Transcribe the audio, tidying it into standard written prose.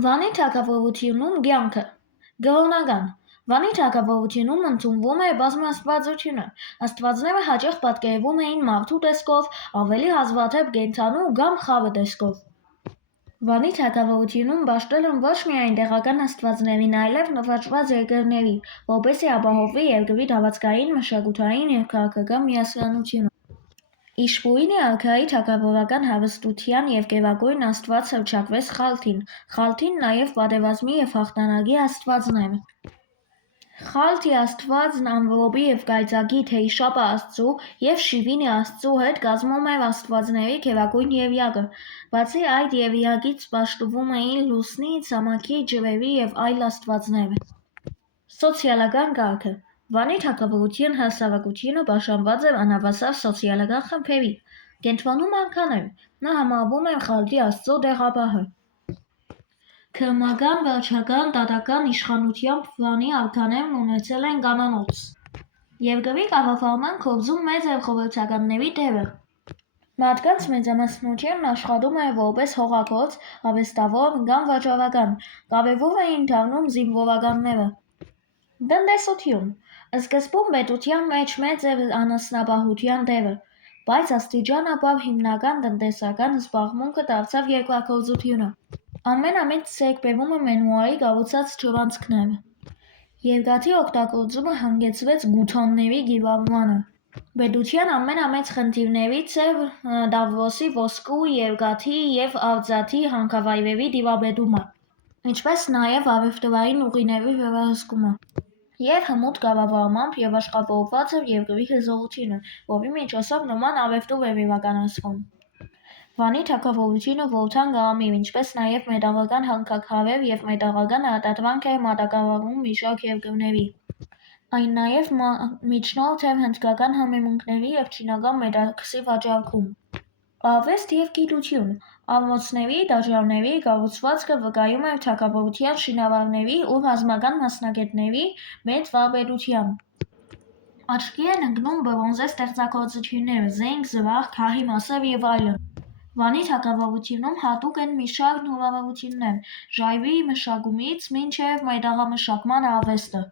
Վանի թագավորությունում կյանքը Կրոնական Վանի թագավորությունում ընդունվում էր բազմաստվածությունը։ Աստվածները հաճախ պատկերվում էին մարդու տեսքով, ավելի հազվադեպ կենդանու կամ խավը տեսքով։ Վանի թագավորությունում պաշտել են ոչ միայն տեղական աստվածներին, այլև նվաճված երկրների, որպեսզի ապահովվի երկրի տարածքային, մշակութային և քաղաքական միասնությունը։ Իշպուրինի արքայի թագավորական հարստության և գերագույն աստված հռչակվեց Խալթին։ Խալթին նաև պատերազմի և հաղթանակի աստվածն էր։ Խալթի աստվածն ամպրոպի և կայծակի, թեյշապա աստծու և Շիվինի աստծու հետ կազմում էր աստվածների գերագույն եղյակը։ Բացի այդ եղյակից պաշտվում էին լուսնի, ցամաքի, ջրերի և այլ աստվածներ։ Սոցիալական կարգը Վանի թագավորության հասարակությունը բաժանված էր անհավասար սոցիալական խմբերի։ Կենտրոնում արքան էր, նա համարվում էր Խալթի աստծո տեղապահը։ Քրմական, վարչական, դատական իշխանությամբ Վանի արքաներն ունեցել են կանանոց։ Երկրի կառավարման գործում մեծ էր խորհրդականների դերը։ Մարդկանց մեծամասնությունն աշխատում էր որպես հողագործ, արհեստավոր կամ վաճառական, կարևոր էին դառնում զինվորականները։ Տնտեսություն Սկզբում պետության մեջ մեծ էր անասնապահության դերը, բայց աստիճանաբար հիմնական տնտեսական զբաղմունքը դարձավ երկրագործությունը։ Ամենամեծ ձեռքբերումը մենուարի կառուցած ջրանցքն էր։ Երկաթի օգտագործումը հանգեցրեց գութոնների կիրառմանը։ Պետության ամենամեծ խնդիրներից էր Դավրոսի ոսկու, երկաթի և արծաթի հանքավայրերի տիրապետումը, ինչպես նաև առևտրային ուղիների վերահսկումը։ Եվ հմուտ կառավարմամբ և աշխատավորված էր երկրի հզորությունը, որի միջոցով նման առևտուր էր իրականացվում։ Վանի թագավորությունը որդան կարմիր, ինչպես նաև մետաղական հանքաքարեր և մետաղական արտադրանք էր մատակարարում մի շարք երկրների։ Այն նաև միջնորդ էր հնդկական համեմունքների և չինական մետաքսի վաճառքում։ Արվեստ և գիտություն Ամրոցների, տաճարների կառուցվածքը վկայում էր թագավորության շինարարների ու ռազմական մասնագետների մեծ վարպետության։ Աչքի են ընկնում բրոնզե ստեղծագործությունները՝ զենք, զրահ, քարի մասեր և այլն։ Վանի թագավորությունում հատուկ են մի շարք նորարարություններ՝ ժայռի մշակումից մինչև մետաղամշակման արվեստը։